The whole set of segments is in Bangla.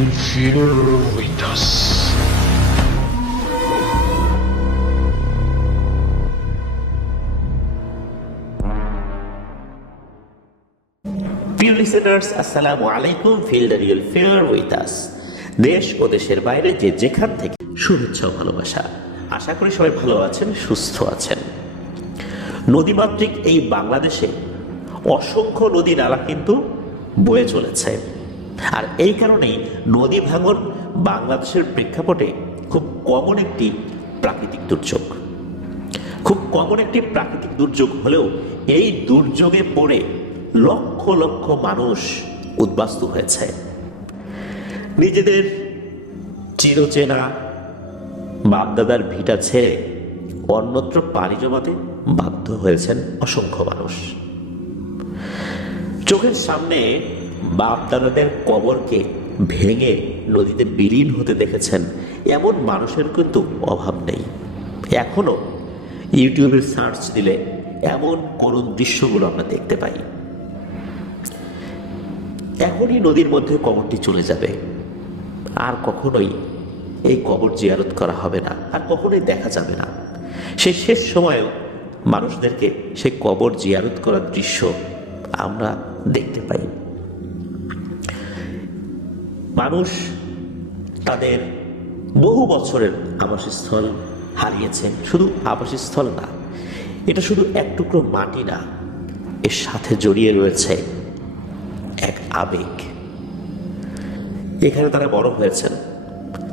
Philadelphia Fever with us. প্রিয় লিসেনার্স, আসসালামু আলাইকুম। ফিল্ডারিয়াল ফেয়ার উইথ আস। দেশ ও দেশের বাইরে যে যেখান থেকে শুভেচ্ছা ও ভালোবাসা। আশা করি সবাই ভালো আছেন, সুস্থ আছেন। নদীমাতৃক এই বাংলাদেশে অসংখ্য নদী নালা কিন্তু বয়ে চলেছে, আর এই কারণেই নদী ভাঙন বাংলাদেশের প্রেক্ষাপটে খুব কমন একটি প্রাকৃতিক দুর্যোগ। খুব কমন একটি প্রাকৃতিক দুর্যোগ হলেও এই দুর্যোগে পড়ে লক্ষ লক্ষ মানুষ উদ্বাস্তু হয়েছে। নিজেদের চিরচেনা বাপদাদার ভিটা ছেড়ে অন্যত্র পাড়ি জমাতে বাধ্য হয়েছেন অসংখ্য মানুষ। চোখের সামনে বাপদাদাদের কবরকে ভেঙে নদীতে বিলীন হতে দেখেছেন এমন মানুষের কিন্তু অভাব নেই। এখনো ইউটিউবে সার্চ দিলে এমন করুণ দৃশ্যগুলো আমরা দেখতে পাই। এখনই নদীর মধ্যে কবরটি চলে যাবে, আর কখনোই এই কবর জিয়ারত করা হবে না, আর কখনোই দেখা যাবে না। সেই শেষ সময়েও মানুষদেরকে সেই কবর জিয়ারত করার দৃশ্য আমরা দেখতে পাই। মানুষ তাদের বহু বছরের আবাসস্থল হারিয়েছেন। শুধু আবাসস্থল না, এটা শুধু এক টুকরো মাটি না, এর সাথে জড়িয়ে রয়েছে এক আবেগ। এখানে তারা বড় হয়েছেন,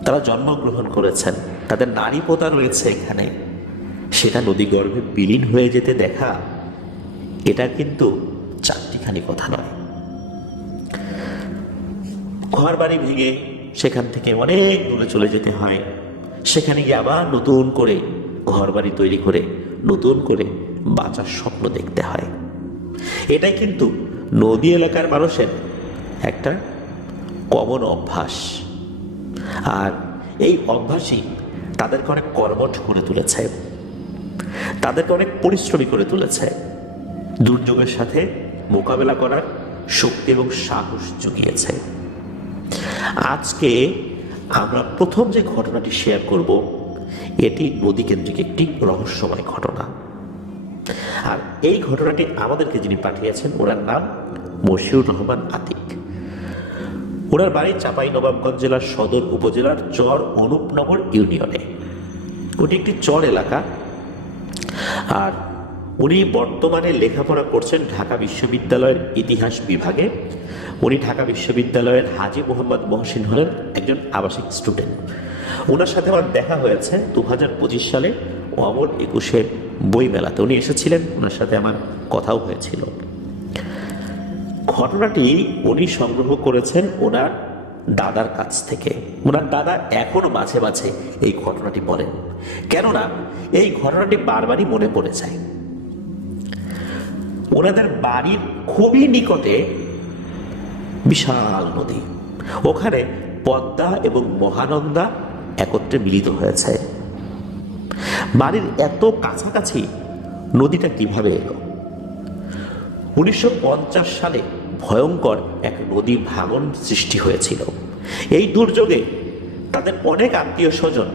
তারা জন্মগ্রহণ করেছেন, তাদের নারী পোতা রয়েছে এখানে। সেটা নদী গর্ভে বিলীন হয়ে যেতে দেখা, এটা কিন্তু চারটিখানি কথা নয়। ঘর বাড়ি ভেঙে সেখান থেকে অনেক দূরে চলে যেতে হয়, সেখানে গিয়ে আবার নতুন করে ঘর বাড়ি তৈরি করে নতুন করে বাঁচার স্বপ্ন দেখতে হয়। এটাই কিন্তু নদী এলাকার মানুষের একটা কমন অভ্যাস, আর এই অভ্যাসই তাদেরকে অনেক কর্মঠ করে তুলেছে, তাদেরকে অনেক পরিশ্রমী করে তুলেছে, দুর্যোগের সাথে মোকাবেলা করার শক্তি এবং সাহস জুগিয়েছে। আজকে আমরা প্রথম যে ঘটনাটি শেয়ার করব, এটি নদীকেন্দ্রিক একটি রহস্যময় ঘটনা। আর এই ঘটনাটি আমাদেরকে যিনি পাঠিয়েছেন, ওনার নাম মশিউর রহমান আতিক। ওনার বাড়ি চাঁপাইনবাবগঞ্জ জেলার সদর উপজেলার চর অনুপনগর ইউনিয়নে। ওটি একটি চর এলাকা, আর উনি বর্তমানে লেখাপড়া করছেন ঢাকা বিশ্ববিদ্যালয়ের ইতিহাস বিভাগে। উনি ঢাকা বিশ্ববিদ্যালয়ের হাজী মোহাম্মদ মহসিন হলেন একজন আবাসিক স্টুডেন্ট। ওনার সাথে আমার দেখা হয়েছে 2025 সালে অমর 21-এর বই মেলাতে। উনি এসেছিলেন, ওনার সাথে আমার কথাও হয়েছিল। ঘটনাটি উনি সংগ্রহ করেছেন ওনার দাদার কাছ থেকে। ওনার দাদা এখনো মাঝে মাঝে এই ঘটনাটি বলেন, কেননা এই ঘটনাটি বারবারই মনে পড়ে যায়। ওনাদের বাড়ির খুবই নিকটে বিশাল নদী, ওখানে পদ্মা এবং মহানন্দা একত্রে মিলিত হয়েছে। বাড়ির এত কাছাকাছি নদীটা কিভাবে এলো? 1950 সালে ভয়ঙ্কর এক নদী ভাঙন সৃষ্টি হয়েছিল। এই দুর্যোগে তাদের অনেক আত্মীয় স্বজন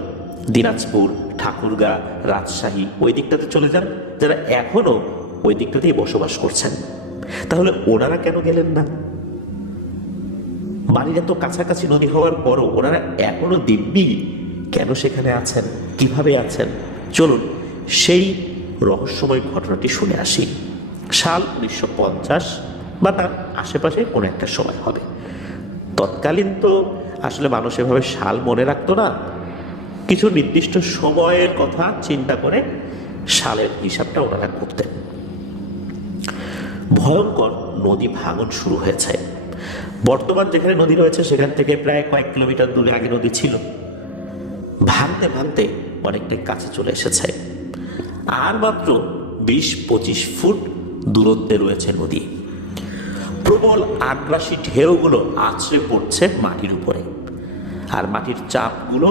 দিনাজপুর, ঠাকুরগাঁ, রাজশাহী ওই দিকটাতে চলে যান, যারা এখনো ওই দিকটাতেই বসবাস করছেন। তাহলে ওনারা কেন গেলেন না? বাড়ির এত কাছাকাছি নদী হওয়ার পরও ওনারা এখনো দিব্যি কেন সেখানে আছেন, কিভাবে আছেন? চলুন সেই রহস্যময় ঘটনাটি শুনে আসি। সাল 1950 বা তার আশেপাশে কোনো একটা সময় হবে। তৎকালীন তো আসলে মানুষ এভাবে সাল মনে রাখতো না, কিছু নির্দিষ্ট সময়ের কথা চিন্তা করে সালের হিসাবটা ওনারা করতেন। ভয়ঙ্কর নদী ভাঙন শুরু হয়েছে। বর্তমান যেখানে নদী রয়েছে সেখান থেকে প্রায় কয়েক কিলোমিটার দূরে আগে নদী ছিল। ভাঙতে ভাঙতে অনেকটাই কাছে চলে এসেছে, আর মাত্র 20-25 ফুট দূরত্বে রয়েছে নদী। প্রবল আগ্রাসী ঢেউগুলো আছড়ে পড়ছে মাটির উপরে, আর মাটির চাপগুলো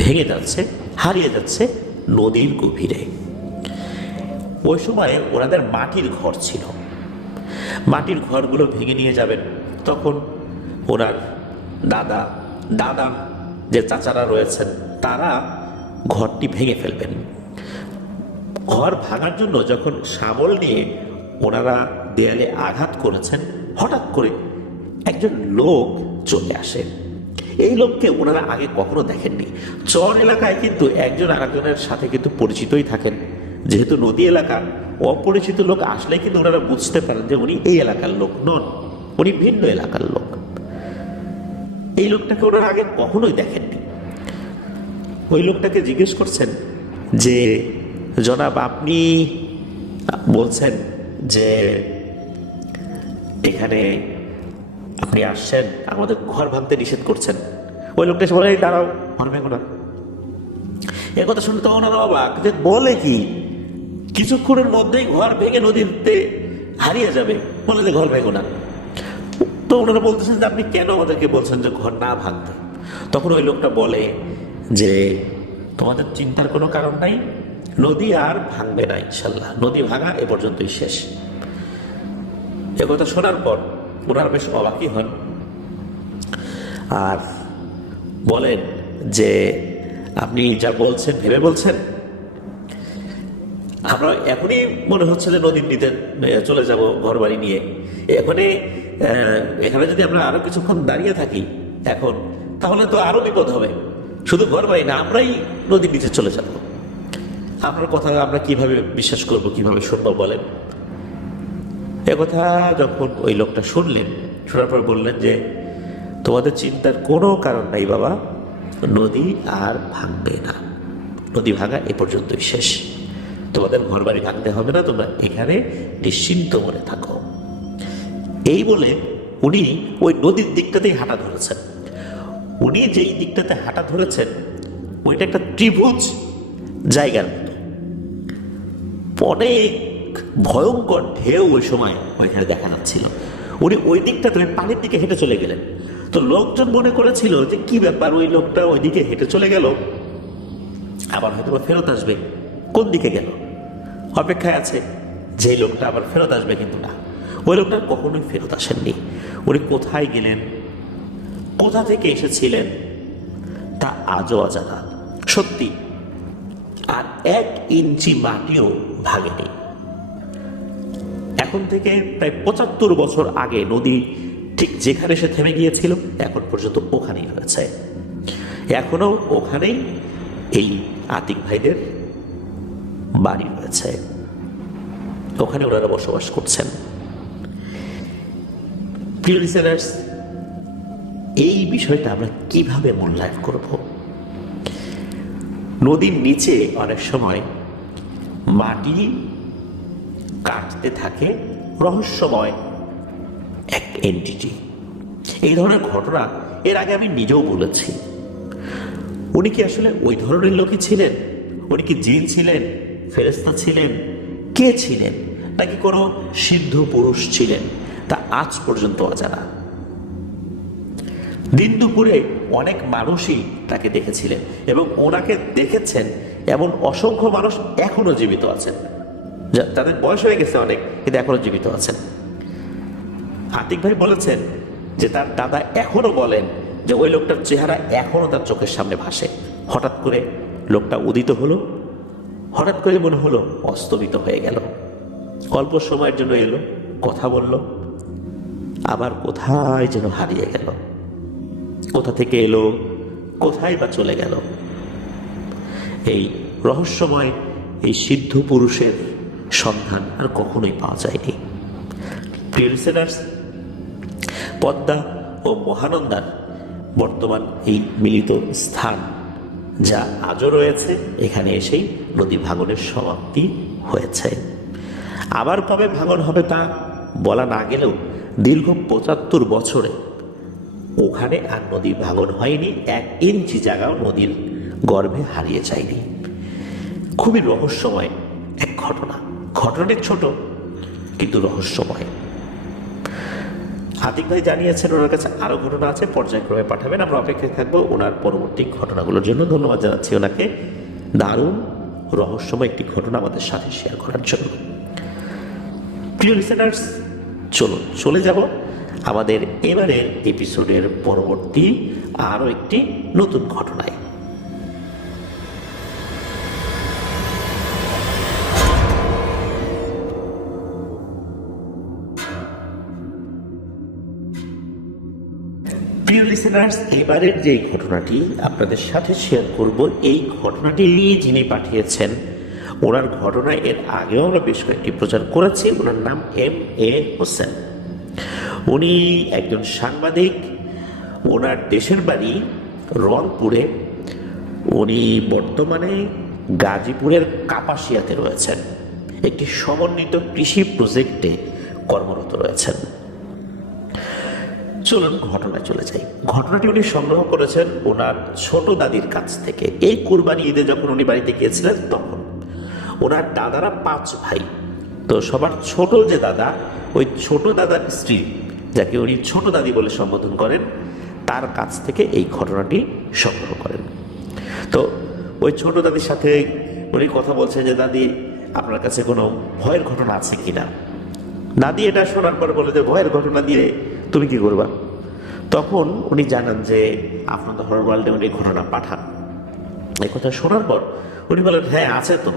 ভেঙে যাচ্ছে, হারিয়ে যাচ্ছে নদীর গভীরে। ওই সময়ে ওনাদের মাটির ঘর ছিল, মাটির ঘরগুলো ভেঙে নিয়ে যাবেন, তখন ওনার দাদা দাদা যে চাচারা রয়েছেন তারা ঘরটি ভেঙে ফেলবেন। ঘর ভাঙার জন্য যখন শাবল নিয়ে ওনারা দেয়ালে আঘাত করেছেন, হঠাৎ করে একজন লোক চলে আসে। এই লোককে ওনারা আগে কখনো দেখেননি। চর এলাকায় কিন্তু একজন আরেকজনের সাথে কিন্তু পরিচিতই থাকেন। যেহেতু নদী এলাকা, অপরিচিত লোক আসলে কিন্তু ওনারা বুঝতে পারেন যে উনি এই এলাকার লোক নন, উনি ভিন্ন এলাকার লোক। এই লোকটাকে ওনারা আগে কখনোই দেখেননি। ওই লোকটাকে জিজ্ঞেস করছেন যে জনাব, আপনি বলছেন যে এখানে আপনি আসছেন, আমাদের ঘর ভাঙতে নিষেধ করছেন। ওই লোকটা এসে বলে, দাঁড়াও, ঘর ভেঙো না। এ কথা শুনে তো ওনারা অবাক, যে বলে কি, কিছুক্ষণের মধ্যেই ঘর ভেঙে নদীতে হারিয়ে যাবে, বলে যে ঘর ভেঙো না। তো ওনারা বলতেছেন যে আপনি কেন আমাদেরকে বলছেন যে ঘর না ভাঙতে? তখন ওই লোকটা বলে যে তোমাদের চিন্তার কোনো কারণ নাই, নদী আর ভাঙবে না ইনশাল্লাহ, নদী ভাঙা এ পর্যন্তই শেষ। এ কথা শোনার পর ওনারা বেশ অবাকই হন আর বলেন যে আপনি যা বলছেন ভেবে বলছেন? আমরা এখনই মনে হচ্ছে যে নদীর নিতে চলে যাব ঘর বাড়ি নিয়ে। এখানে যদি আমরা আরো কিছুক্ষণ দাঁড়িয়ে থাকি এখন, তাহলে তো আরো বিপদ হবে। শুধু ঘর বাড়ি না, আমরাই নদীর নিচে চলে যাব। আপনার কথা আমরা কিভাবে বিশ্বাস করব, কিভাবে শুনবো বলেন? একথা যখন ওই লোকটা শুনলেন, শোনার পর বললেন যে তোমাদের চিন্তার কোনো কারণ নাই বাবা, নদী আর ভাঙবে না, নদী ভাঙা এ পর্যন্তই শেষ। তোমাদের ঘর বাড়ি ভাঙতে হবে না, তোমরা এখানে নিশ্চিন্ত মনে থাকো। এই বলে উনি ওই নদীর দিকটাতেই হাঁটা ধরেছেন। উনি যেই দিকটাতে হাঁটা ধরেছেন ওইটা একটা ত্রিভুজ জায়গার মতো। অনেক ভয়ঙ্কর ঢেউ ওই সময় ওইখানে দেখা যাচ্ছিল। উনি ওই দিকটাতে পানির দিকে হেঁটে চলে গেলেন। তো লোকজন মনে করেছিল যে কি ব্যাপার, ওই লোকটা ওই দিকে হেঁটে চলে গেল, আবার হয়তো ফেরত আসবে। কোন দিকে গেল? অপেক্ষায় আছে যে লোকটা আবার ফেরত আসবে, কিন্তু না, ওই লোকটা কখনোই ফেরত আসেননি। উনি কোথায় গেলেন, কোথা থেকে এসেছিলেন তা আজও অজানা। সত্যি আর 1 ইঞ্চি মাটিও ভাঙেনি। এখন থেকে প্রায় 75 বছর আগে নদী ঠিক যেখানে সে থেমে গিয়েছিল এখন পর্যন্ত ওখানেই রয়েছে। এখনো ওখানেই এই আতিক ভাইদের বাড়ি রয়েছে, ওখানে ওনারা বসবাস করছেন। প্রিয় লিসেনার্স, এই বিষয়টা আমরা কিভাবে মূল্যায়ন করব? নদীর নিচে অনেক সময় মাটি কাটতে থাকে রহস্যময় এক এন্টিটি। এই ধরনের ঘটনা এর আগে আমি নিজেও বলেছি। উনি কি আসলে ওই ধরনের লোকই ছিলেন? উনি কি জিন ছিলেন, ফেরেশতা ছিলেন, কে ছিলেন, নাকি কোনো সিদ্ধ পুরুষ ছিলেন, তা আজ পর্যন্ত অজানা। দিন দুপুরে অনেক মানুষই তাকে দেখেছিলেন এবং ওনাকে দেখেছেন এমন অসংখ্য মানুষ এখনো জীবিত আছেন, তাদের বয়স হয়ে গেছে অনেক, কিন্তু এখনো জীবিত আছেন। আতিক ভাই বলেছেন যে তার দাদা এখনো বলেন যে ওই লোকটার চেহারা এখনো তার চোখের সামনে ভাসে। হঠাৎ করে লোকটা উদিত হলো, হঠাৎ করে মনে হলো অস্তমিত হয়ে গেল। অল্প সময়ের জন্য এলো, কথা বলল, আবার কোথায় যেন হারিয়ে গেল। কোথা থেকে এলো, কোথায় বা চলে গেল? এই রহস্যময় এই সিদ্ধ পুরুষের সন্ধান আর কখনোই পাওয়া যায়নি। প্রিয় লিসেনার্স, পদ্মা ও মহানন্দার বর্তমান এই মিলিত স্থান যা আজও রয়েছে, এখানে এসেই নদী ভাঙনের সমাপ্তি হয়েছে। আবার কবে ভাঙন হবে তা বলা না গেলেও দীর্ঘ 75 বছরে ওখানে আর নদী ভাঙন হয়নি, 1 ইঞ্চি জায়গাও নদীর গর্ভে হারিয়ে যায়নি। খুবই রহস্যময় এক ঘটনা। ঘটনাটি ছোট কিন্তু রহস্যময়। আতিক ভাই জানিয়েছেন ওনার কাছে আরো ঘটনা আছে, পর্যায়ক্রমে পাঠাবেন, আমরা অপেক্ষায় থাকবো ওনার পরবর্তী ঘটনাগুলোর জন্য। ধন্যবাদ জানাচ্ছি ওনাকে দারুণ রহস্যময় একটি ঘটনা আমাদের সাথে শেয়ার করার জন্য। প্রিয় লিসেনার্স, চলুন চলে যাব আমাদের এবারের এপিসোডের পরবর্তী আরও একটি নতুন ঘটনায়। প্রিয় লিসেনার্স, এবারের যে ঘটনাটি আপনাদের সাথে শেয়ার করব, এই ঘটনাটি যিনি পাঠিয়েছেন ওনার ঘটনা এর আগেও আমরা বেশ কয়েকটি প্রচার করেছি। ওনার নাম M.A. হোসেন। উনি একজন সাংবাদিক। ওনার দেশের বাড়ি রংপুরে। উনি বর্তমানে গাজীপুরের কাপাসিয়াতে রয়েছেন, একটি সমন্বিত কৃষি প্রজেক্টে কর্মরত রয়েছেন। চলুন ঘটনা চলে যাই। ঘটনাটি উনি সংগ্রহ করেছেন ওনার ছোট দাদির কাছ থেকে। এই কুরবানি ঈদে যখন উনি বাড়িতে গিয়েছিলেন তখন ওনার দাদারা 5 ভাই। তো সবার ছোট যে দাদা, ওই ছোট দাদার স্ত্রী, যাকে উনি ছোট দাদি বলে সম্বোধন করেন, তার কাছ থেকে এই ঘটনাটি সংগ্রহ করেন। তো ওই ছোট দাদির সাথে উনি কথা বলছেন যে, দাদি আপনার কাছে কোনো ভয়ের ঘটনা আছে কিনা। দাদি এটা শোনার পর বলে যে, ভয়ের ঘটনা দিয়ে তুমি কি করবা। তখন উনি জানান যে আপনাদের হরর ওয়ার্ল্ডে উনি ঘটনা পাঠান। এই কথা শোনার পর উনি বলেন, হ্যাঁ আছে তো,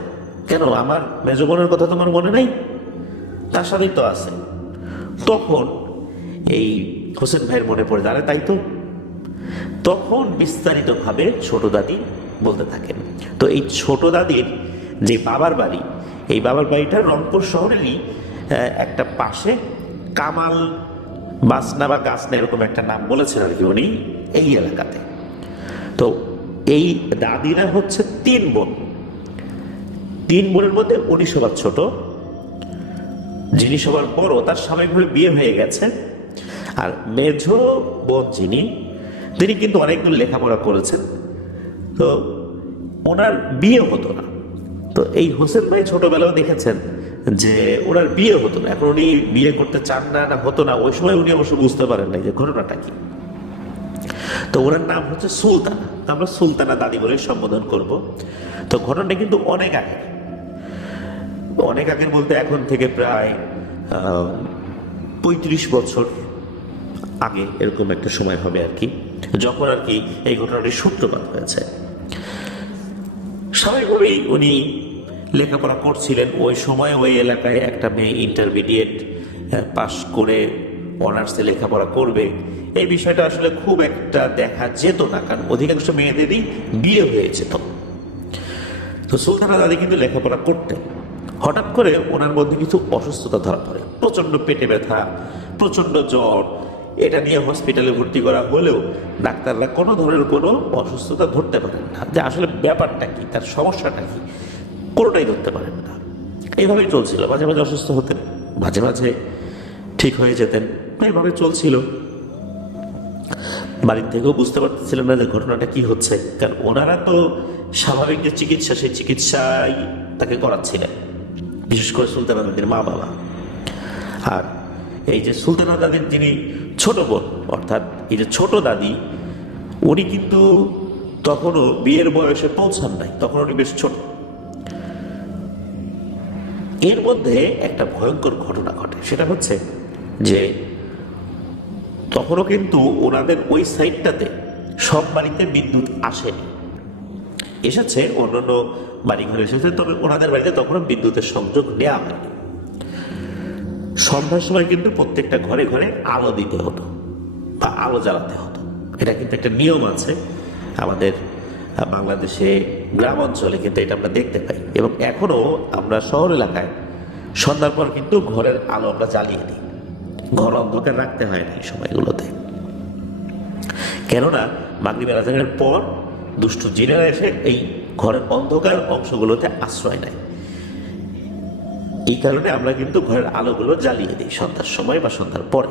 কেন আমার মেজ বোনের কথা তোমার মনে নেই? তার সাথেই তো আছে। তখন এই হোসেন ভাইয়ের মনে পড়ে দাঁড়ায়, তাই তো। তখন বিস্তারিতভাবে ছোট দাদি বলতে থাকেন। তো এই ছোট দাদির যে বাবার বাড়ি, এই বাবার বাড়িটা রংপুর শহরেরই একটা পাশে কামাল বাসনা বা গাছনা এরকম একটা নাম বলেছেন আর কি উনি এই এলাকাতে। তো এই দাদিরা হচ্ছে 3 বোন। 3 বোনের মধ্যে উনি সবার ছোট। যিনি সবার বড় তার স্বাভাবিকভাবে বিয়ে হয়ে গেছে। আর মেজ বোন তিনি কিন্তু অনেক দূর লেখাপড়া করেছেন, তো ওনার বিয়ে হতো না। তো এই হোসেন ভাই ছোটবেলাও দেখেছেন যে ওনার বিয়ে হতো না। এখন উনি বিয়ে করতে চান না, না হতো না, ওই সময় উনি অবশ্য বুঝতে পারেন না যে ঘটনাটা কি। তো ওনার নাম হচ্ছে সুলতানা। আমরা সুলতানা দাদি বলে সম্বোধন করব। তো ঘটনাটা কিন্তু অনেক আগের বলতে এখন থেকে প্রায় 35 বছর আগে এরকম একটা সময় হবে আর কি, যখন আর কি এই ঘটনাটির সূত্রপাত হয়েছে। স্বাভাবিকভাবেই উনি লেখাপড়া করছিলেন। ওই সময় ওই এলাকায় একটা মেয়ে ইন্টারমিডিয়েট পাশ করে অনার্সে লেখাপড়া করবে, এই বিষয়টা আসলে খুব একটা দেখা যেত না, কারণ অধিকাংশ মেয়েদেরই বিয়ে হয়ে যেত। তো সুলতানা দাদি কিন্তু লেখাপড়া করতেন। হঠাৎ করে ওনার মধ্যে কিছু অসুস্থতা ধরা পড়ে, প্রচণ্ড পেটে ব্যথা, প্রচণ্ড জ্বর। এটা নিয়ে হসপিটালে ভর্তি করা হলেও ডাক্তাররা কোনো ধরনের কোনো অসুস্থতা ধরতে পারেন না, যে আসলে ব্যাপারটা কি, তার সমস্যাটা কি, কোনোটাই ধরতে পারেন না। এইভাবেই চলছিল। মাঝে মাঝে অসুস্থ হতেন, মাঝে মাঝে ঠিক হয়ে যেতেন, এইভাবে চলছিল। বাড়ির থেকেও বুঝতে পারতেছিলেন না যে ঘটনাটা কি হচ্ছে, কারণ ওনারা তো স্বাভাবিক যে চিকিৎসা, সেই চিকিৎসাই তাকে করাচ্ছিলেন, বিশেষ করে সুলতানা দাদির মা বাবা। আর এই যে সুলতানা দাদির যিনি ছোট বোন, অর্থাৎ এই যে ছোট দাদি, উনি কিন্তু তখনও বিয়ের বয়সে পৌঁছান নাই, তখন উনি বেশ ছোট। এর মধ্যে একটা ভয়ঙ্কর ঘটনা ঘটে। সেটা হচ্ছে যে তখনও কিন্তু ওনাদের ওই সাইডটাতে সব বাড়িতে বিদ্যুৎ আসেনি, এসেছে অন্যান্য বাড়িঘরে এসেছে, তবে ওনাদের বাড়িতে তখনও বিদ্যুতের সংযোগ নেওয়া হয়নি। সন্ধ্যার সময় কিন্তু প্রত্যেকটা ঘরে ঘরে আলো দিতে হতো বা আলো জ্বালাতে হতো। এটা কিন্তু একটা নিয়ম আছে আমাদের বাংলাদেশে, গ্রাম অঞ্চলে কিন্তু এটা আমরা দেখতে পাই। এবং এখনো আমরা শহর এলাকায় সন্ধ্যার পর কিন্তু ঘরের আলো আমরা জ্বালিয়ে দিই, ঘর অন্ধকার রাখতে হয় না এই সময়গুলোতে। কেননা মাগরিবের আযানের পর দুষ্ট জিনেরা এসে এই ঘরের অন্ধকার অংশগুলোতে আশ্রয় নেয়। এই কারণে আমরা কিন্তু ঘরের আলোগুলো জ্বালিয়ে দিই সন্ধ্যার সময় বা সন্ধ্যার পরে।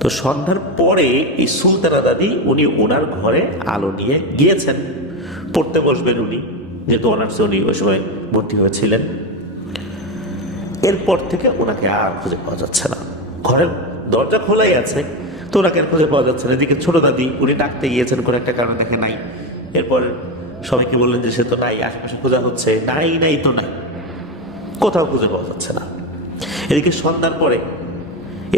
তো সন্ধ্যার পরে এই সুলতানা দাদি উনি ওনার ঘরে আলো নিয়ে গিয়েছেন, পড়তে বসবেন উনি, যেহেতু অনার্সে উনি ওই সময় ভর্তি হয়েছিলেন। এরপর থেকে ওনাকে আর খুঁজে পাওয়া যাচ্ছে না। ঘরের দরজা খোলাই আছে, তো ওনাকে আর খুঁজে পাওয়া যাচ্ছে না। এদিকে ছোট দাদি উনি ডাকতে গিয়েছেন, কোনো একটা কারণে দেখে নাই। এরপর সবাইকে বললেন যে সে তো নাই, আশেপাশে খোঁজা হচ্ছে, নাই তো নাই, কোথাও খুঁজে পাওয়া যাচ্ছে না। এদিকে সন্ধ্যার পরে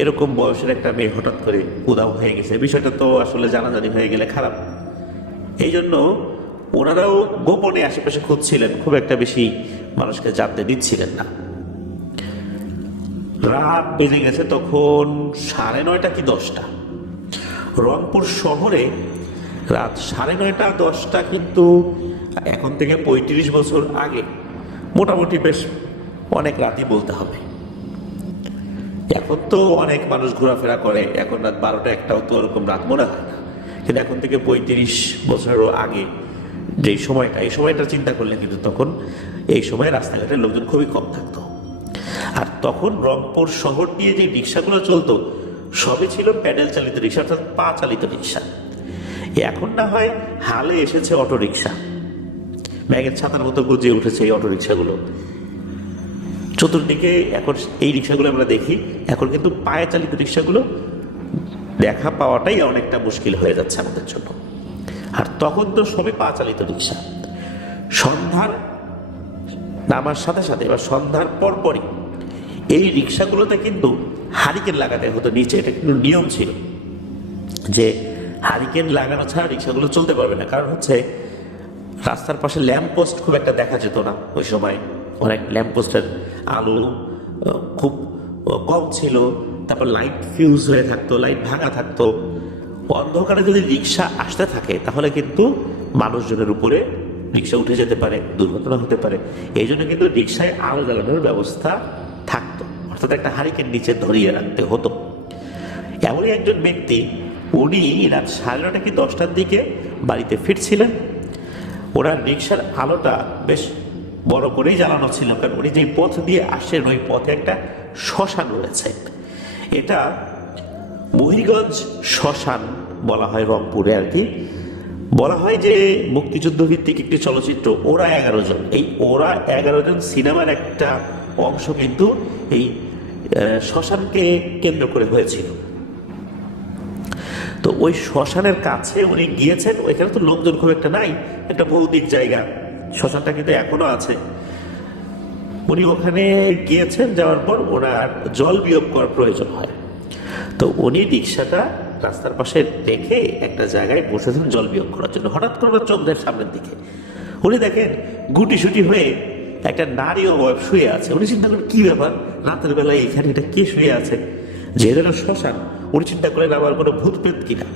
এরকম বয়সের একটা মেয়ে হঠাৎ করে উধাও হয়ে গেছে, বিষয়টা তো আসলে জানাজানি হয়ে গেলে খারাপ। এই জন্য ওনারাও গোপনে আশেপাশে খুঁজছিলেন, খুব একটা বেশি মানুষকে জানতে দিচ্ছিলেন না। রাত বেজে গেছে তখন 9:30 কি 10টা। রংপুর শহরে রাত 9:30 10টা কিন্তু এখন থেকে 35 বছর আগে মোটামুটি বেশ অনেক রাতই বলতে হবে। এখন তো অনেক মানুষ ঘোরাফেরা করে, এখন রাত 12টা 1টাও তো ওরকম রাত মনে হয় না, কিন্তু এখন থেকে 35 বছরেরও আগে যে সময়টা, এই সময়টা চিন্তা করলে কিন্তু তখন এই সময় রাস্তাঘাটে লোকজন খুবই কম থাকতো। আর তখন রংপুর শহর দিয়ে যে রিক্সাগুলো চলতো সবই ছিল প্যাডেল চালিত রিক্সা, অর্থাৎ পা চালিত রিক্সা। এখন না হয় হালে এসেছে অটো রিক্সা, ব্যাগের ছাতার মতো গুজিয়ে উঠেছে এই অটো রিক্সাগুলো। চতুর্দিকে এখন এই রিক্সাগুলো আমরা দেখি, এখন কিন্তু পায়ে চালিত রিক্সাগুলো দেখা পাওয়াটাই অনেকটা মুশকিল হয়ে যাচ্ছে আমাদের জন্য। আর তখন তো সবই পা চালিত রিক্সা। সন্ধ্যার নামার সাথে সাথে বা সন্ধ্যার পরপরই এই রিক্সাগুলোতে কিন্তু হারিকেন লাগাতে হতো নিচে, এটা কিন্তু নিয়ম ছিল যে হারিকেন লাগানো ছাড়া রিক্সাগুলো চলতে পারবে না। কারণ হচ্ছে রাস্তার পাশে ল্যাম্প পোস্ট খুব একটা দেখা যেত না ওই সময়, অনেক ল্যাম্প পোস্টের আলো খুব কম ছিল, তারপর লাইট ফিউজ হয়ে থাকতো, লাইট ভাঙা থাকতো। অন্ধকারে যদি রিক্সা আসতে থাকে তাহলে কিন্তু মানুষজনের উপরে রিক্সা উঠে যেতে পারে, দুর্ঘটনা হতে পারে। এই জন্য কিন্তু রিক্সায় আলো জ্বালানোর ব্যবস্থা থাকতো, অর্থাৎ একটা হারিকেন নিচে ধরিয়ে রাখতে হতো। এমনই একজন ব্যক্তি, উনি রাত 9:30 কি 10টার দিকে বাড়িতে ফিরছিলেন। ওনার রিক্সার আলোটা বেশ বড় করেই জ্বালানো ছিল, কারণ উনি যে পথ দিয়ে আসেন ওই পথে একটা শ্মশান রয়েছে। এটা মহিগঞ্জ শ্মশান বলা হয় রংপুরে আর কি। বলা হয় যে মুক্তিযুদ্ধ ভিত্তিক একটি চলচ্চিত্র ওরা 11 জন, এই ওরা 11 জন সিনেমার একটা অংশ কিন্তু এই শ্মশানকে কেন্দ্র করে হয়েছিল। তো ওই শ্মশানের কাছে উনি গিয়েছেন, ওইখানে তো লোকজন খুব একটা নাই, একটা ভৌতিক জায়গা, শ্মশানটা কিন্তু এখনো আছে। উনি ওখানে গিয়েছেন, যাওয়ার পর ওনার জল বিয়োগ করার প্রয়োজন হয়। তো উনি রিক্সাটা রাস্তার পাশে রেখে একটা জায়গায় বসেছেন জল বিয়োগ করার জন্য। হঠাৎ করে ওনার চোখ দেয় সামনের দিকে, উনি দেখেন গুটিসুটি হয়ে একটা নারী অবয়ব শুয়ে আছে। উনি চিন্তা করেন কি ব্যাপার, রাতের বেলায় এখানে এটা কে শুয়ে আছে, যেহেতু শ্মশান। উনি চিন্তা করেন আবার কোনো ভূত প্রেত কিনা,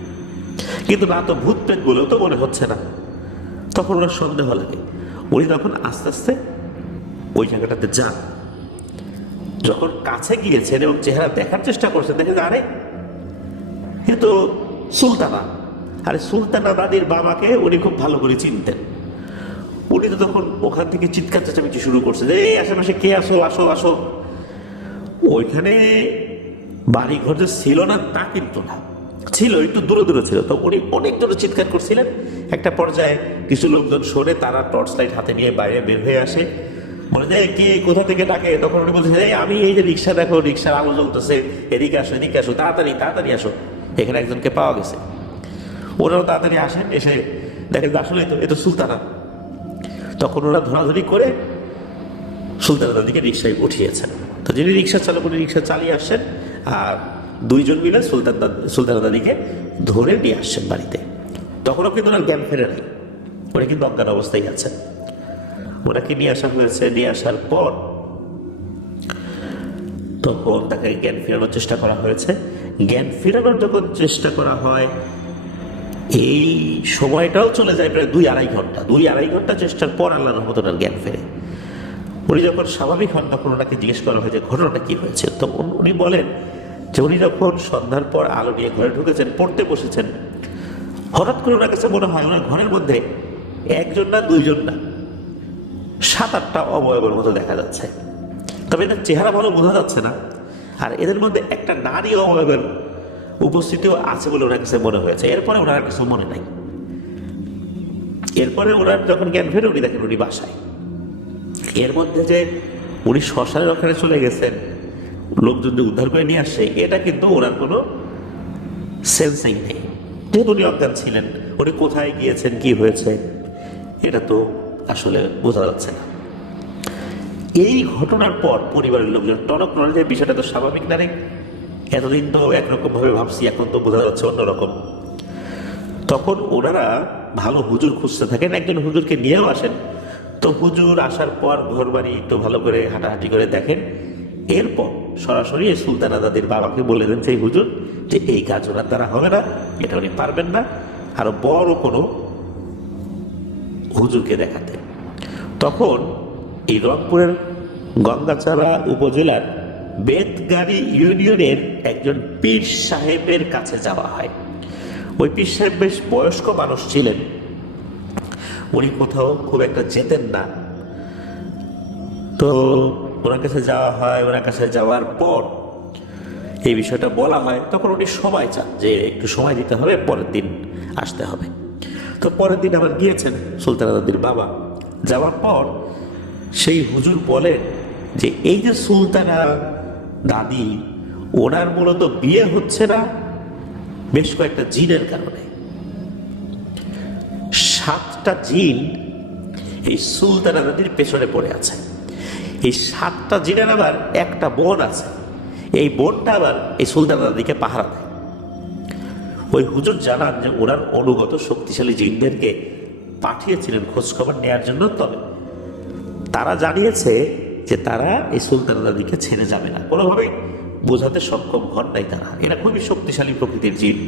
কিন্তু না তো ভূত প্রেত বলেও তো মনে হচ্ছে না। তখন ওনার সন্দেহ লাগে। উনি তখন আস্তে আস্তে ওই জায়গাটাতে যান। যখন কাছে গিয়েছেন এবং চেহারা দেখার চেষ্টা করছেন, দেখেন আরে এ তো সুলতানা। আরে সুলতানা দাদির বাবাকে উনি খুব ভালো করে চিনতেন। উনি তো তখন ওখান থেকে চিৎকার চেঁচামেচি শুরু করছে যে এই আশেপাশে কে আসো, আসো আসো। ওইখানে বাড়ি ঘর যে ছিল না তা কিন্তু না, ছিল একটু দূরে দূরে ছিল। তো উনি অনেক দূরে চিৎকার করছিলেন। একটা পর্যায়ে কিছু লোকজন সরে তারা টর্চ লাইট হাতে নিয়ে বাইরে বের হয়ে আসে, বলে যে কে কোথা থেকে ডাকে। তখন উনি বলছে আমি এই যে রিক্সা দেখো, রিক্সার আলো জ্বলতেছে, এদিকে আসো এদিকে আসো, তাড়াতাড়ি তাড়াতাড়ি আসো, এখানে একজনকে পাওয়া গেছে। ওরাও তাড়াতাড়ি আসেন, এসে দেখেন আসলে এ তো সুলতানা। তখন ওরা ধরাধরি করে সুলতানা দাদিকে রিক্সায় উঠিয়েছেন। তো যিনি রিক্সা চালক উনি রিক্সা চালিয়ে আসছেন, আর দুইজন মিলে সুলতানা দাদিকে ধরে নিয়ে আসছেন বাড়িতে। তখনও কিন্তু ওনার জ্ঞান ফেরে নাই, উনি কিন্তু অজ্ঞান অবস্থায় আছেন। ওনাকে নিয়ে আসা হয়েছে, নিয়ে আসার পর তখন তাকে জ্ঞান ফেরানোর চেষ্টা করা হয়েছে। জ্ঞান ফেরানোর যখন চেষ্টা করা হয়, এই সময়টাও চলে যায় প্রায় 2-2.5 ঘন্টা। 2-2.5 ঘন্টা চেষ্টার পর আল্লাহর রহমতে ওনার জ্ঞান ফেরে। উনি যখন স্বাভাবিক হন তখন ওনাকে জিজ্ঞেস করা হয় যে ঘটনাটা কি হয়েছে। তো উনি বলেন যে উনি যখন সন্ধ্যার পর আলো নিয়ে ঘরে ঢুকেছেন, পড়তে বসেছেন, হঠাৎ করে ওনার কাছে মনে হয় ওনার ঘরের মধ্যে একজন না দুইজন না 7-8টা অবয়বের মতো দেখা যাচ্ছে। তবে এদের চেহারা ভালো বোঝা যাচ্ছে না, আর এদের মধ্যে একটা নারী অবয়বের উপস্থিতিও আছে বলে ওনার কাছে মনে হয়েছে। এরপরে ওনার কাছে মনে নাই। এরপরে ওনার যখন জ্ঞান ফেরে উনি দেখেন উনি বাসায়। এর মধ্যে যে উনি শ্মশানের ওখানে চলে গেছেন, লোকজন যে উদ্ধার করে নিয়ে আসছে, এটা কিন্তু ওনার কোনো সেন্সিং নেই। যেহেতু উনি অজ্ঞান ছিলেন, উনি কোথায় গিয়েছেন কি হয়েছে এটা তো আসলে বোঝা যাচ্ছে না। এই ঘটনার পর পরিবারের লোকজন টনক নড়ে, যে বিষয়টা তো স্বাভাবিক না রে, এতদিন তো একরকম ভাবে ভাবছি, এখন তো বোঝা যাচ্ছে অন্যরকম। তখন ওনারা ভালো হুজুর খুঁজতে থাকেন, একজন হুজুরকে নিয়েও আসেন। তো হুজুর আসার পর ঘর বাড়ি একটু ভালো করে হাঁটাহাঁটি করে দেখেন। এরপর সরাসরি এই সুলতানা দাদির বাবাকে বলে দেন সেই হুজুর যে এই কাজ ওনার দ্বারা হবে না, এটা উনি পারবেন না, আরো বড় কোনো হুজুরকে দেখাতে। তখন এই রংপুরের গঙ্গাচাড়া উপজেলার বেতগাড়ি ইউনিয়নের একজন পীর সাহেবের কাছে যাওয়া হয়। ওই পীর সাহেব বেশ বয়স্ক মানুষ ছিলেন, উনি কোথাও খুব একটা যেতেন না। তো ওনার কাছে যাওয়া হয়, ওনার কাছে যাওয়ার পর এই বিষয়টা বলা হয়। তখন উনি সময় চান যে একটু সময় দিতে হবে, পরের দিন আসতে হবে। তো পরের দিন আবার গিয়েছেন সুলতানা দাদির বাবা। যাওয়ার পর সেই হুজুর বলেন যে এই যে সুলতানা দাদি, ওনার মূলত বিয়ে হচ্ছে না বেশ কয়েকটা জিনের কারণে। 7টা জিন এই সুলতানা দাদির পেছনে পড়ে আছে। এই 7টা জিনের আবার একটা বোন আছে, এই বোনটা আবার এই সুলতানা দাদিকে পাহারা দেয়। ওই হুজুর জানান যে ওনার অনুগত শক্তিশালী জিনদেরকে পাঠিয়েছিলেন খোঁজখবর নেওয়ার জন্য। তবে তারা জানিয়েছে যে তারা এই সুলতানা দাদিকে ছেড়ে যাবে না, কোনোভাবেই বোঝাতে সক্ষম হন নাই তারা। এরা খুবই শক্তিশালী প্রকৃতির জিন।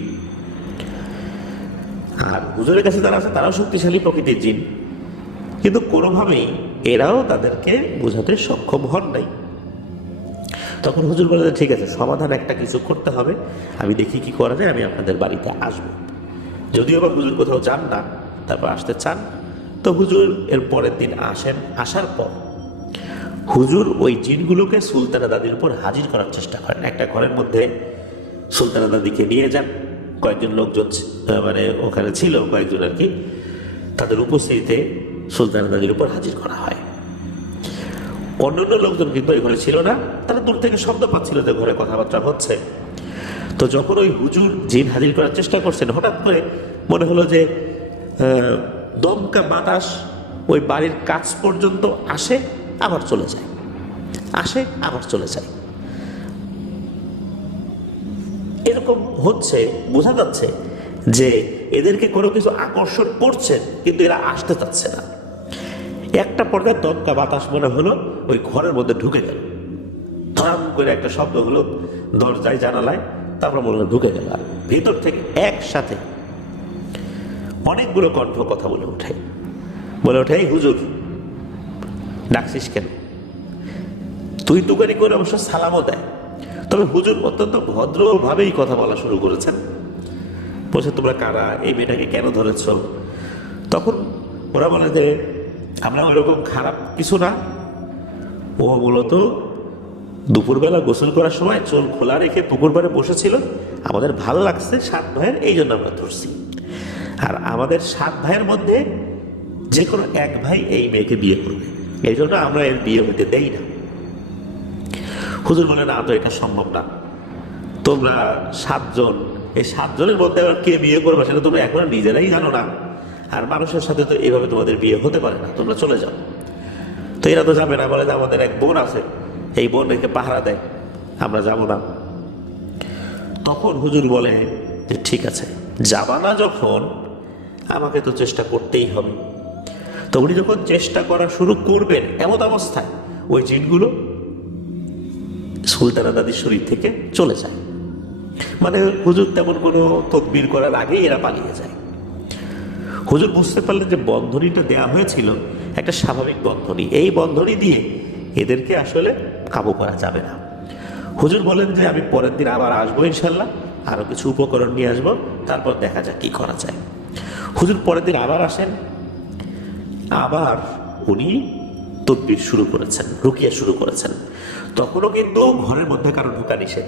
আর হুজুরের কাছে যারা আছে তারাও শক্তিশালী প্রকৃতির জিন, কিন্তু কোনোভাবেই এরাও তাদেরকে বোঝাতে সক্ষম হন নাই। তখন হুজুর বলে ঠিক আছে, সমাধান একটা কিছু করতে হবে, আমি দেখি কি করা যায়, আমি আপনাদের বাড়িতে আসবো। যদিও বা হুজুর কোথাও যান না, তারপর আসতে চান। তো হুজুর এর পরের দিন আসেন। আসার পর হুজুর ওই জিনগুলোকে সুলতানা দাদির উপর হাজির করার চেষ্টা করেন। একটা ঘরের মধ্যে সুলতানা দাদিকে নিয়ে যান। কয়েকজন লোকজন মানে ওখানে ছিল কয়েকজন আর কি, তাদের উপস্থিতিতে সুলতানা দাদির উপর হাজির করা হয়। অন্যান্য লোকজন কিন্তু এই ঘরে ছিল না, তারা দূর থেকে শব্দ পাচ্ছিল যে ঘরে কথাবার্তা হচ্ছে। তো যখন ওই হুজুর জিন হাজির করার চেষ্টা করছেন, হঠাৎ করে মনে হলো যে দমকা বাতাস ওই বাড়ির কাছ পর্যন্ত আসে, আবার চলে যায়, আসে আবার চলে যায়। এরকম হচ্ছে, বোঝা যাচ্ছে যে এদেরকে কোনো কিছু আকর্ষণ করছে, কিন্তু এরা আসতে চাচ্ছে না। একটা পর্যায়ে দমকা বাতাস মনে হলো ওই ঘরের মধ্যে ঢুকে গেল, ধরাম করে একটা শব্দ হলো দরজায় জানালায়, তারপর মনে হলো ঢুকে গেল। আর ভিতর থেকে একসাথে অনেকগুলো কণ্ঠ কথা বলে ওঠে, এই হুজুর ডাকছিস কেন? তুই তুকারি করে অবশ্য সালামও দেয়। তবে হুজুর অত্যন্ত ভদ্রভাবেই কথা বলা শুরু করেছেন। বলছে তোমরা কারা, এই মেয়েটাকে কেন ধরেছ? তখন ওরা বলে যে আমরা ওরকম খারাপ কিছু না, ও মূলত দুপুরবেলা গোসল করার সময় চোল খোলা রেখে পুকুর পাড়ে বসেছিল, আমাদের ভালো লাগছে 7 ভাইয়ের, এই জন্য আমরা ধরছি। আর আমাদের 7 ভাইয়ের মধ্যে যে কোনো এক ভাই এই মেয়েকে বিয়ে করবে, এই জন্য আমরা এর বিয়ে হইতে দেই না। হুজুর বলে না, তো এটা সম্ভব না, তোমরা 7 জন, এই 7 জনের মধ্যে আবার কে বিয়ে করবে সেটা তোমরা এখনো নিজেরাই জানো না, আর মানুষের সাথে তো এইভাবে তোমাদের বিয়ে হতে পারে না, তোমরা চলে যাও। তো এরা তো যাবে না, বলে যে আমাদের এক বোন আছে, এই বোন রেখে পাহারা দেয়, আমরা যাবো না। তখন হুজুর বলে যে ঠিক আছে, যাবা না যখন আমাকে তো চেষ্টা করতেই হবে। তো উনি যখন চেষ্টা করা শুরু করবেন, এমন অবস্থায় ওই জিনগুলো সুলতানা দাদির শরীর থেকে চলে যায়। মানে হুজুর তেমন কোনো তদবির করার আগেই এরা পালিয়ে যায়। হুজুর বুঝতে পারলেন যে বন্ধনীটা দেয়া হয়েছিল একটা স্বাভাবিক বন্ধনী, এই বন্ধনী দিয়ে এদেরকে আসলে কাবু করা যাবে না। হুজুর বলেন যে আমি পরের দিন আবার আসবো ইনশাল্লাহ, আরো কিছু উপকরণ নিয়ে আসবো, তারপর দেখা যাক কি করা যায়। হুজুর পরের দিন আবার আসেন, আবার উনি তদবির শুরু করেছেন, রুকিয়া শুরু করেছেন। তখনও কিন্তু ঘরের মধ্যে কারো ঢোকা নিষেধ।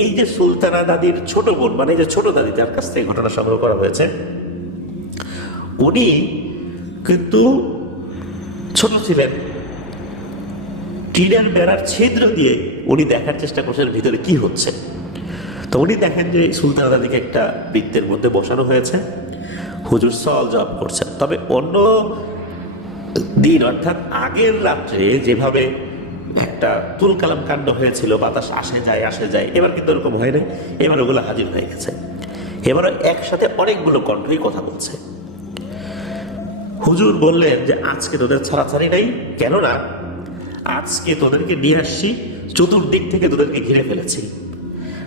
এই যে সুলতানা দাদির ছোট বোন, মানে যে ছোট দাদি যার কাছ থেকে ঘটনা সংগ্রহ করা হয়েছে, উনি কিন্তু ছোট ছিলেন। টিনের বেড়ার ছিদ্র দিয়ে উনি দেখার চেষ্টা করছেন ভিতরে কি হচ্ছে। তো উনি দেখেন যে সুলতানা দাদিকে একটা বৃত্তের মধ্যে বসানো হয়েছে, হুজুর সওয়াল জবাব করছেন। তবে অন্য দিন অর্থাৎ আগের রাত্রে যেভাবে একটা একটা তুলকালাম কাণ্ড হয়েছিল, বাতাস আসে যায়। এবার কিন্তু এরকম হয় না, এবার ওগুলো হাজির হয়ে গেছে। এবারও একসাথে অনেকগুলো কণ্ঠই কথা বলছে। হুজুর বললেন যে আজকে তোদের ছাড়াছাড়ি নাই, কেননা আজকে তোদেরকে নিয়ে আসছি, চতুর্দিক থেকে তোদেরকে ঘিরে ফেলেছি,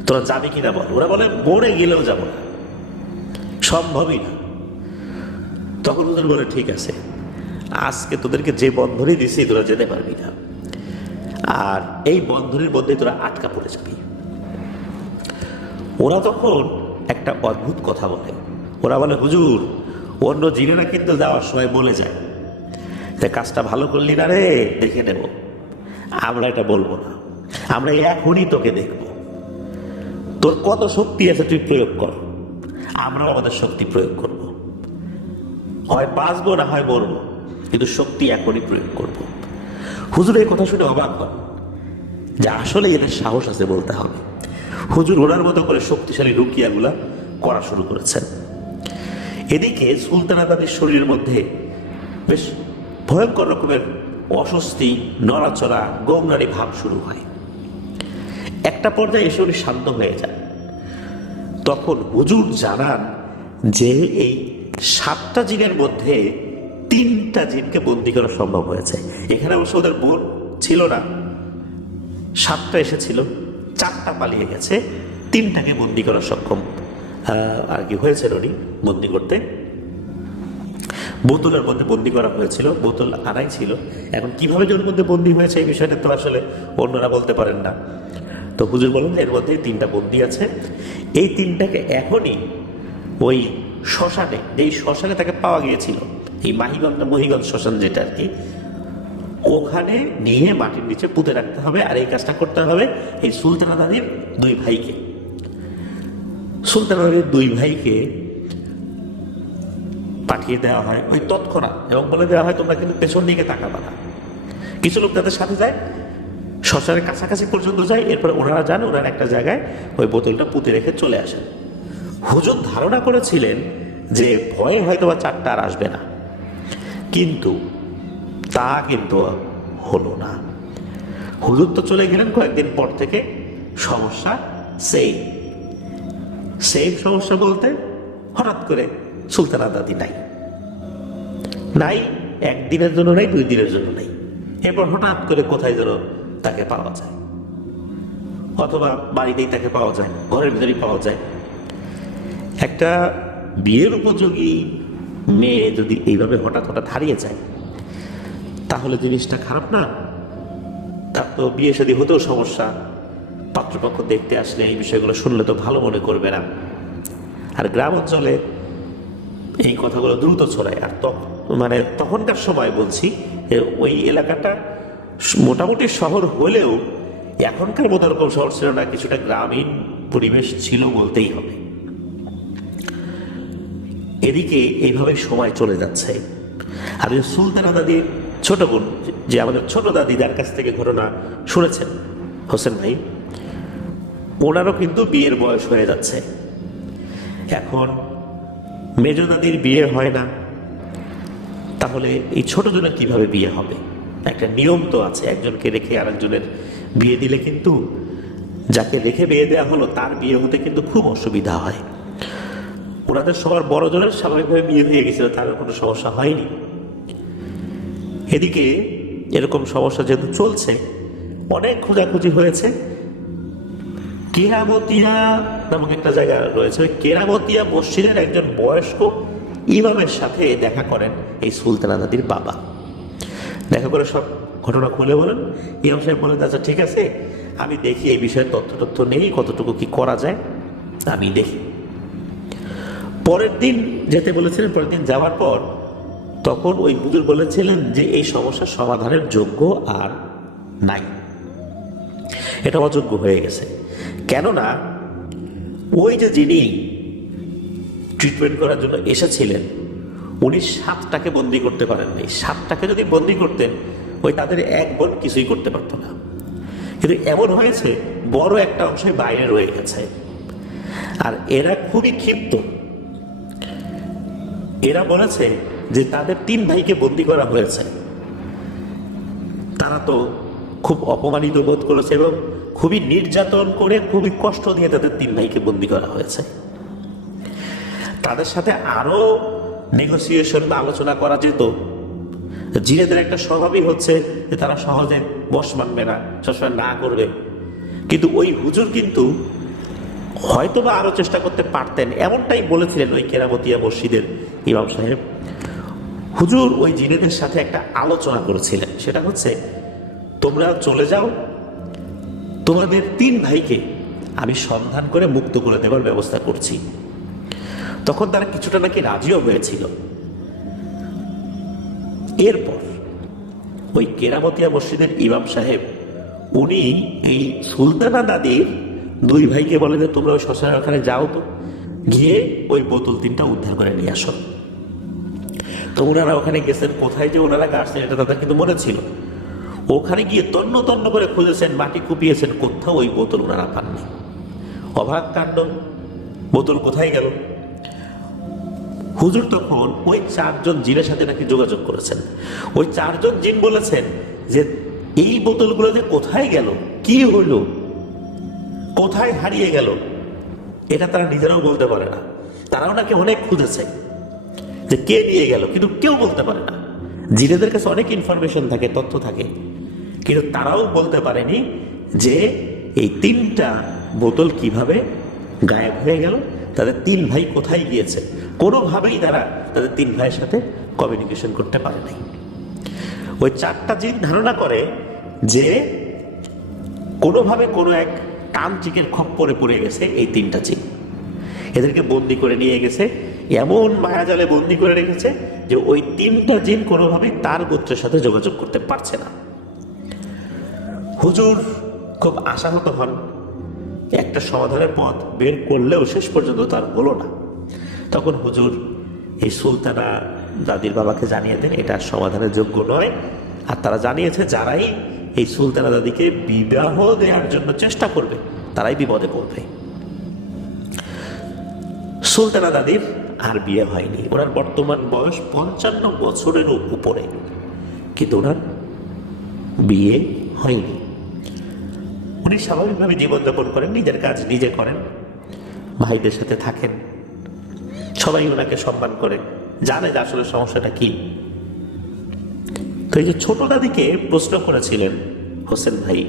তোরা যাবি কিনা বল। ওরা বলে মরে গেলেও যাব না, সম্ভবই না। তখন হুজুর বলে ঠিক আছে, আজকে তোদেরকে যে বন্ধনই দিছি তোরা যেতে পারবি না, আর এই বন্ধনের মধ্যে তোরা আটকা পড়ে যাবি। ওরা তখন একটা অদ্ভুত কথা বলে। ওরা বলে হুজুর, অন্য জিনেরা কিন্তু যাওয়ার সময় বলে যায় যে কাজটা ভালো করলি না রে, দেখে নেব। আমরা এটা বলবো না, আমরা এখনই তোকে দেখব, তোর কত শক্তি আছে তুই প্রয়োগ কর, আমরাও আমাদের শক্তি প্রয়োগ করব, হয় বাঁচবো না হয় মরবো, কিন্তু শক্তি এখনই প্রয়োগ করব। হুজুর এই কথা শুনে অবাক হন যে আসলে এদের সাহস আছে বলতে হবে। হুজুর ওনার মতো করে শক্তিশালী রুকিয়াগুলা করা শুরু করেছেন। এদিকে সুলতানা দাদির শরীরের মধ্যে বেশ ভয়ঙ্কর রকমের অস্বস্তি, নড়াচড়া, গোমরানি ভাব শুরু হয়। একটা পর্যায়ে এসে উনি শান্ত হয়ে যান। তখন হুজুর জানান যে এই 7টা জিনের মধ্যে 3টা জিনকে বন্দী করা সম্ভব হয়েছে। এখানে অবশ্য ওদের বোন ছিল না, 7টা এসেছিল, 4টা পালিয়ে গেছে, 3টাকে বন্দী করা সক্ষম আর কি হয়েছিল উনি বন্দী করতে। বোতলের মধ্যে বন্দী করা হয়েছিল, বোতল আনাই ছিল। এখন কিভাবে যে ওর মধ্যে বন্দী হয়েছে এই বিষয়টা তো আসলে অন্যরা বলতে পারেন না। তো হুজুর বলেন এর মধ্যে 3টা বন্দী আছে, এই 3টাকে এখনই ওই শ্মশানে, যেই শ্মশানে তাকে পাওয়া গিয়েছিল, এই মহিগঞ্জ শ্মশান যেটা আর কি, ওখানে নিয়ে মাটির নিচে পুঁতে রাখতে হবে। আর এই কাজটা করতে হবে এই সুলতানা দাদির 2 ভাইকে। সুলতানা দাদির 2 ভাইকে পাঠিয়ে দেওয়া হয় ওই তৎক্ষণাৎ, এবং বলে দেওয়া হয় তোমরা কিন্তু পেছন দিকে তাকাবা না। কিছু লোক তাদের সাথে যায়, শ্মশানের কাছাকাছি পর্যন্ত যায়, এরপর ওনারা যান, ওনারা একটা জায়গায় ওই বোতলটা পুঁতে রেখে চলে আসেন। হুজুর ধারণা করেছিলেন যে ভয়ে হয়তো বা 4টা আর আসবে না, কিন্তু তা কিন্তু হলো না। হুজুর তো চলে গেলেন, কয়েকদিন পর থেকে সমস্যা সেই সমস্যা বলতে হঠাৎ করে সুলতানা দাদি নাই, একদিনের জন্য নাই, 2 দিনের জন্য নাই। এরপর হঠাৎ করে কোথায় যেন তাকে পাওয়া যায়, অথবা বাড়িতেই তাকে পাওয়া যায়, ঘরের ভিতরেই পাওয়া যায়। একটা বিয়ের উপযোগী মেয়ে যদি এইভাবে হঠাৎ হারিয়ে যায়, তাহলে জিনিসটা খারাপ না? তার তো বিয়ে শাদী হতেও সমস্যা, পাত্রপক্ষ দেখতে আসলে এই বিষয়গুলো শুনলে তো ভালো মনে করবে না। আর গ্রাম অঞ্চলে এই কথাগুলো দ্রুত ছড়ায়। আর তখনকার সময় বলছি, ওই এলাকাটা মোটামুটি শহর হলেও এখনকার মতো এরকম শহর ছিল না, কিছুটা গ্রামীণ পরিবেশ ছিল বলতেই হবে। এদিকে এইভাবে সময় চলে যাচ্ছে। আর সুলতানা দাদির ছোট বোন, যে আমাদের ছোট দাদি, যার কাছ থেকে ঘটনা শুনেছেন হোসেন ভাই, ওনারও কিন্তু বিয়ের বয়স হয়ে যাচ্ছে। এখন মেজ দাদির বিয়ে হয় না, তাহলে এই ছোট জনের কিভাবে বিয়ে হবে? একটা নিয়ম তো আছে, একজনকে রেখে আরেকজনের বিয়ে দিলে কিন্তু যাকে রেখে বিয়ে দেওয়া হলো তার বিয়ে হতে কিন্তু খুব অসুবিধা হয়। ওনাদের সবার বড় জনের স্বাভাবিকভাবে বিয়ে হয়ে গেছিল, তার কোনো সমস্যা হয়নি। এদিকে এরকম সমস্যা যেহেতু চলছে, অনেক খোঁজাখুঁজি হয়েছে। কেরামতিয়া নামক একটা জায়গা রয়েছে, ওই কেরামতিয়া মসজিদের একজন বয়স্ক ইমামের সাথে দেখা করেন এই সুলতানা দাদির বাবা। দেখা করে সব ঘটনা খুলে বলেন। ইমাম সাহেব বলেন আচ্ছা ঠিক আছে, আমি দেখি এই বিষয়ে তথ্য নেই, কতটুকু কি করা যায় আমি দেখি। পরের দিন যেতে বলেছিলেন, পরের দিন যাওয়ার পর তখন ওই হুজুর বলেছিলেন যে এই সমস্যার সমাধানের যোগ্য আর নাই, এটা অযোগ্য হয়ে গেছে। কেননা ওই যে যিনি ট্রিটমেন্ট করার জন্য এসেছিলেন, উনি 7টাকে বন্দি করতে পারেননি। 7টাকে যদি বন্দি করতেন, ওই তাদের এক বোন কিছুই করতে পারত না। কিন্তু এমন হয়েছে বড় একটা অংশে বাইরে রয়ে গেছে, আর এরা খুবই ক্ষিপ্ত। এরা বলেছে যে তাদের 3 ভাইকে বন্দি করা হয়েছে, তারা তো খুব অপমানিত বোধ করেছে এবং খুবই নির্যাতন করে খুবই কষ্ট দিয়ে তাদের 3 ভাইকে বন্দী করা হয়েছে। তাদের সাথে আরো নেগোসিয়েশন বা আলোচনা করা যেত। জিনেদের একটা স্বভাবই হচ্ছে যে তারা সহজে বশ মানবে না, সবসময় না করবে। কিন্তু ওই হুজুর কিন্তু হয়তো বা আরো চেষ্টা করতে পারতেন, এমনটাই বলেছিলেন ওই কেরামতিয়া মসজিদের ইমাম সাহেব। হুজুর ওই জিনেদের সাথে একটা আলোচনা করেছিলেন, সেটা হচ্ছে তোমরা চলে যাও, তোমাদের 3 ভাইকে আমি সন্ধান করে মুক্ত করে দেওয়ার ব্যবস্থা করছি। তখন তারা কিছুটা নাকি রাজিও হয়েছিল। এরপর ওই কেরামতিয়া মসজিদের ইমাম সাহেব উনি এই সুলতানা দাদির 2 ভাইকে বলে যে তোমরা ওই শ্মশানের ওখানে যাও, তো গিয়ে ওই বোতল 3টা উদ্ধার করে নিয়ে আসো। তো ওনারা ওখানে গেছেন, কোথায় যে ওনারা কাটছেন এটা তাদের কিন্তু মনে ছিল। ওখানে গিয়ে তন্ন তন্ন করে খুঁজেছেন, মাটি কুপিয়েছেন, কোথাও ওই বোতল ওনারা পাননি। অবাক কাণ্ড, বোতল কোথায় গেল? হুজুর তখন ওই 4 জন জিনের সাথে নাকি যোগাযোগ করেছেন। ওই 4 জন জিন বলেছেন যে এই বোতলগুলো যে কোথায় গেল, কি হইল, কোথায় হারিয়ে গেল, এটা তারা নিজেরাও বলতে পারে না। তারাও নাকি অনেক খুঁজেছে যে কে নিয়ে গেল, কিন্তু কেউ বলতে পারে না। জিনেদের কাছে অনেক ইনফরমেশন থাকে, তথ্য থাকে, কিন্তু তারাও বলতে পারেনি যে এই 3টা বোতল কিভাবে গায়েব হয়ে গেল, তাদের 3 ভাই কোথায় গিয়েছে। কোনোভাবেই তারা তাদের 3 ভাইয়ের সাথে কমিউনিকেশন করতে পারে নাই। ওই 4টা জিন ধারণা করে যে কোনোভাবে কোনো এক তান্ত্রিকের খপ্পরে পড়ে গেছে এই 3টা জিন, এদেরকে বন্দি করে নিয়ে গেছে, এমন মায়াজালে বন্দি করে রেখেছে যে ওই 3টা জিন কোনোভাবেই তার গোত্রের সাথে যোগাযোগ করতে পারছে না। হুজুর খুব আশাহত হন, একটা সমাধানের পথ বের করলেও শেষ পর্যন্ত তার হলো না। তখন হুজুর এই সুলতানা দাদির বাবাকে জানিয়ে দেন এটা সমাধানের যোগ্য নয়, আর তারা জানিয়েছে যারাই এই সুলতানা দাদিকে বিবাহ দেওয়ার জন্য চেষ্টা করবে তারাই বিপদে পড়বে। সুলতানা দাদির আর বিয়ে হয়নি, ওনার বর্তমান বয়স 55 বছরের উপরে, কিন্তু ওনার বিয়ে হয়নি। উনি স্বাভাবিকভাবে জীবনযাপন করেন, নিজের কাজ নিজে করেন, ভাইদের সাথে থাকেন, সবাই ওনাকে সম্মান করেন, জানে যে আসলে সমস্যাটা কি। তো এই যে ছোট দাদিকে প্রশ্ন করেছিলেন হোসেন ভাই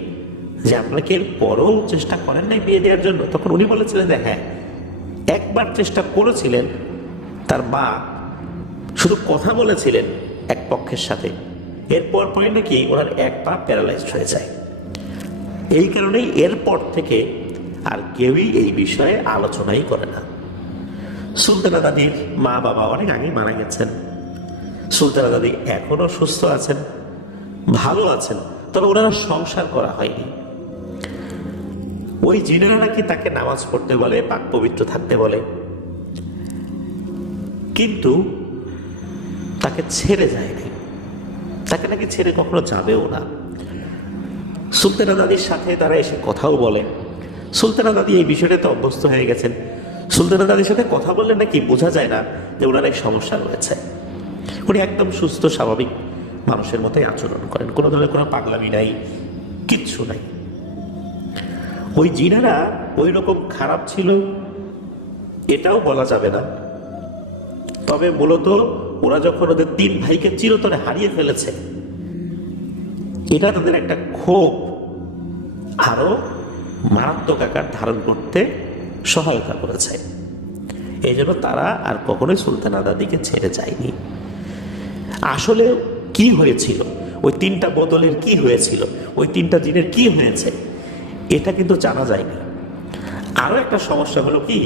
যে আপনাকে এর পরও চেষ্টা করেন নাই বিয়ে দেওয়ার জন্য, তখন উনি বলেছিলেন যে হ্যাঁ, একবার চেষ্টা করেছিলেন, তার মা শুধু কথা বলেছিলেন এক পক্ষের সাথে, এরপর পরে নাকি ওনার এক পা প্যারালাইজড হয়ে যায়। এই কারণেই এরপর থেকে আর কেউই এই বিষয়ে আলোচনাই করে না। সুলতানা দাদির মা বাবা অনেক আগেই মারা গেছেন। সুলতানা দাদি এখনো সুস্থ আছেন, ভালো আছেন, তবে ওনারা সংসার করা হয়নি। ওই জিনেরা নাকি তাকে নামাজ পড়তে বলে, পাক পবিত্র থাকতে বলে, কিন্তু তাকে ছেড়ে যায়নি, তাকে নাকি ছেড়ে কখনো যাবেও না। সুলতানা দাদির সাথে তারা এসে কথাও বলে। সুলতানা দাদি এই বিষয়টাতে অভ্যস্ত হয়ে গেছেন। সুলতানা দাদির সাথে কথা বললে নাকি বোঝা যায় না যে ওনার এক সমস্যা রয়েছে। উনি একদম সুস্থ স্বাভাবিক মানুষের মতোই আচরণ করেন, কোনো ধরনের কোনো পাগলামি নাই, কিচ্ছু নাই। ওই জিনেরা ওই রকম খারাপ ছিল এটাও বলা যাবে না, তবে মূলত ওরা যখন ওদের 3 ভাইকে চিরতরে হারিয়ে ফেলেছে, এটা তাদের একটা ক্ষোভ আরো মারাত্মক আকার ধারণ করতে সহায়তা করেছে। এই জন্য তারা আর কখনোই সুলতানা দাদিকে ছেড়ে যায়নি। আসলে কি হয়েছিল, ওই 3টা বোতলের কি হয়েছিল, ওই 3টা জিনের কি হয়েছে, এটা কিন্তু জানা যায়নি। আরো একটা সমস্যা হলো কি,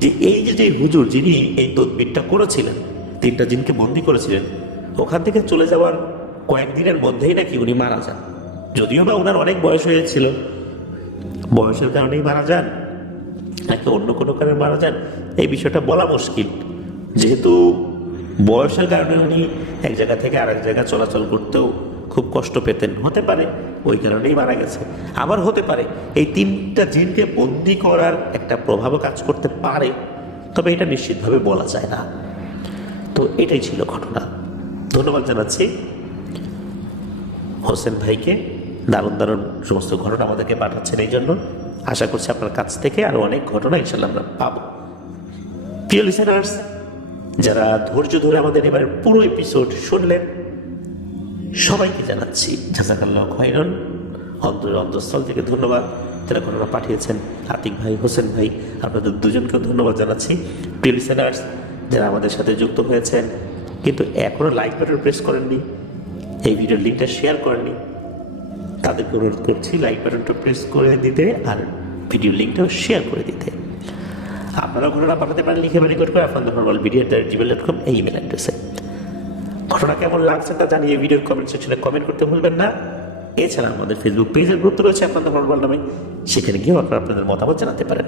যে এই যে হুজুর যিনি এই তদবিরটা করেছিলেন, 3টা জিনকে বন্দী করেছিলেন, ওখান থেকে চলে যাওয়ার কয়েকদিনের মধ্যেই নাকি উনি মারা যান। যদিও বা ওনার অনেক বয়স হয়েছিল, বয়সের কারণেই মারা যান নাকি অন্য কোনো কারণে মারা যান এই বিষয়টা বলা মুশকিল। যেহেতু বয়সের কারণে উনি এক জায়গা থেকে আরেক জায়গায় চলাচল করতেও খুব কষ্ট পেতেন, হতে পারে ওই কারণেই মারা গেছে। আবার হতে পারে এই 3টা জিনকে বন্দি করার একটা প্রভাবও কাজ করতে পারে, তবে এটা নিশ্চিতভাবে বলা যায় না। তো এটাই ছিল ঘটনা। ধন্যবাদ জানাচ্ছি হোসেন ভাইকে, দারুণ দারুণ সমস্ত ঘটনা আমাদেরকে পাঠাচ্ছেন। এই জন্য আশা করছি আপনার কাছ থেকে আরও অনেক ঘটনা ইনশাল্লাহ আমরা পাবো। প্রিয় লিসেনার্স, যারা ধৈর্য ধরে আমাদের এবার পুরো এপিসোড শুনলেন, সবাইকে জানাচ্ছি জাযাকাল্লাহ খাইরান, অন্তরের অন্তঃস্থল থেকে ধন্যবাদ। যারা ঘটনা পাঠিয়েছেন, আতিক ভাই, হোসেন ভাই, আপনাদের দুজনকেও ধন্যবাদ জানাচ্ছি। প্রিয় লিসেনার্স, যারা আমাদের সাথে যুক্ত হয়েছেন কিন্তু এখনও লাইক বাটন প্রেস করেননি, এই ভিডিওর লিঙ্কটা শেয়ার করেননি, তাদেরকে অনুরোধ করছি লাইক বাটনটা প্রেস করে দিতে আর ভিডিও লিঙ্কটাও শেয়ার করে দিতে। আপনারা ঘটনা পাঠাতে পারেন লিখে বা রেকর্ড করে afnanthorwal@gmail.com এই ইমেল অ্যাড্রেসে। ঘটনা কেমন লাগছে তা জানিয়ে ভিডিওর কমেন্ট সেকশনে কমেন্ট করতে ভুলবেন না। এছাড়া আমাদের ফেসবুক পেজের গ্রুপ রয়েছে afnanthorwal নামে, সেখানে গিয়েও আপনারা আপনাদের মতামত জানাতে পারেন।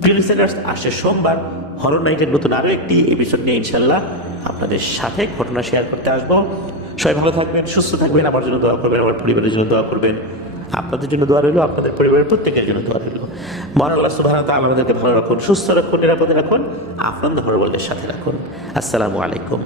প্রিয় লিসেনার্স, আসছে সোমবার হরর নাইটের নতুন আরও একটি এপিসোড নিয়ে ইনশাল্লাহ আপনাদের সাথে ঘটনা শেয়ার করতে আসবো। সবাই ভালো থাকবেন, সুস্থ থাকবেন, আমার জন্য দোয়া করবেন, আমার পরিবারের জন্য দোয়া করবেন। আপনাদের জন্য দোয়া রইল, আপনাদের পরিবারের প্রত্যেকের জন্য দোয়া রইল। মহান আল্লাহ সুবহানাহু ওয়া তাআলা আমাদেরকে ভালো রাখুন, সুস্থ রাখুন, নিরাপদে রাখুন, আফনান দ্য হরর ওয়ার্ল্ডের সাথে রাখুন। আসসালামু আলাইকুম।